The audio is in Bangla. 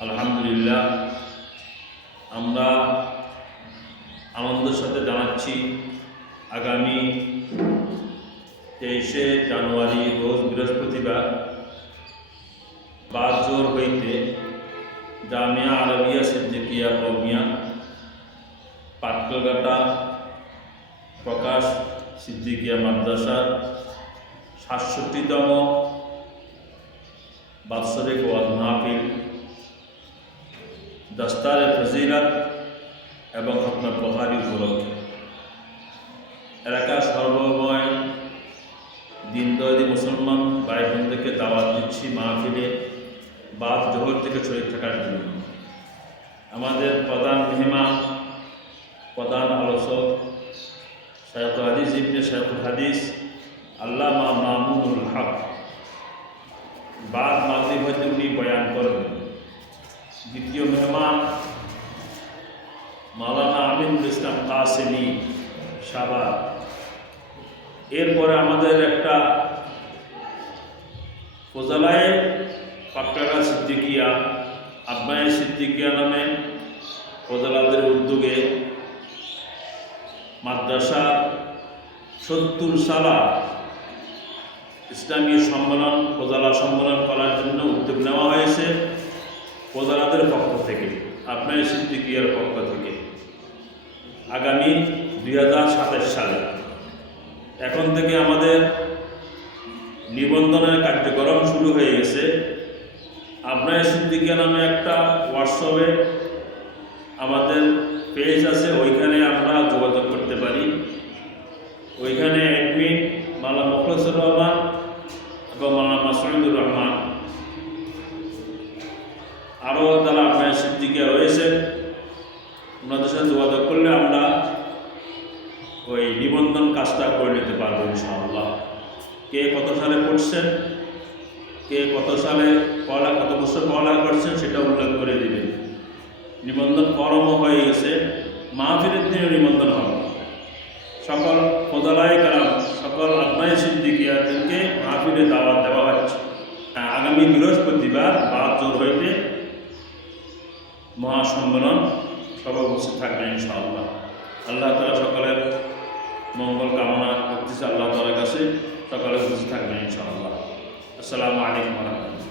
আলহামদুলিল্লাহ, আমরা আনন্দের সাথে জানাচ্ছি আগামী তেইশে জানুয়ারি রোজ বৃহস্পতিবার বাজোর হইতে জামিয়া আরবিয়া সিদ্দিকিয়া কৌমিয়া পাটকলঘাটা প্রকাশ সিদ্দিকিয়া মাদ্রাসার সাতষট্টিতম বাৎসরিক ওয়াজ মাহফিল দস্তারে ফজিলত এবং আপনার বহারি উপলক্ষে এলাকার সর্বময় দিনদয়াদি মুসলমান ভাই বোনদেরকে দাওয়াত দিচ্ছি মাহফিলে বাদ জোহর থেকে শরীর থাকার জন্য। আমাদের প্রধান মেহমান, প্রধান আলোচক শায়কুল হাদিস ইবনে শায়কুল হাদিস, আল্লামা মামুনুল হক। বাদ মাগরিব হইতে উনি বয়ান করবেন দ্বিতীয় মেহমান মাওলানা ইসলাম কাসেমি সাবা এরপরে আমাদের একটা ফোজালায় পাকড়া সিদ্দিকিয়া, আব্বায় সিদ্দিকিয়া নামে ফোজালাদের উদ্যোগে মাদ্রাসা সত্তর সালা ইসলামী সম্মেলন, ফোজালা সম্মেলন করার জন্য উদ্যোগ নেওয়া হয়েছে ফোজালাদের পক্ষ থেকে আপনার সিদ্দিকিয়ার পক্ষ থেকে। আগামী দুই হাজার সাতাশ সালে। এখন থেকে আমাদের নিবন্ধনের কার্যক্রম শুরু হয়ে গেছে। আপনার সিদ্দিকিয়া নামে একটা হোয়াটসঅ্যাপে আমাদের পেজ আছে, ওইখানে আমরা যোগাযোগ করতে পারি। ওইখানে অ্যাডমিন মালা মুখলসুর রহমান এবং মালা মাসুদুর রহমান। আরও যারা আপনার সিদ্দিকা রয়েছে ওনাদের সাথে যোগাযোগ করলে আমরা ওই নিবন্ধন কাজটা করে নিতে পারব ইনশাআল্লাহ। কে কত সালে পড়ছেন, কে কত সালে পড়া, কত বছর পড়ালেখা করছেন সেটা উল্লেখ করে দিবেন। নিবন্ধন ফরমও হয়ে গেছে মাহফিলের দিনে নিবন্ধন হবে। সকল ফোদালাই কালাম সকল আত্মায় সিদ্দিকিয়াদেরকে মাহফিলে দাওয়াত দেওয়া হচ্ছে। আগামী বৃহস্পতিবার বা জোর হইতে মহাসম্মেলন সবাই উপস্থিত থাকবেন ইনশাআল্লাহ। আল্লাহ তালা সকলের মঙ্গল কামনা করতেছে আল্লাহ তালার কাছে সকলে উপস্থিত থাকবেন ইনশাআল্লাহ। আসসালামু আলাইকুম রহমতুল্লাহ।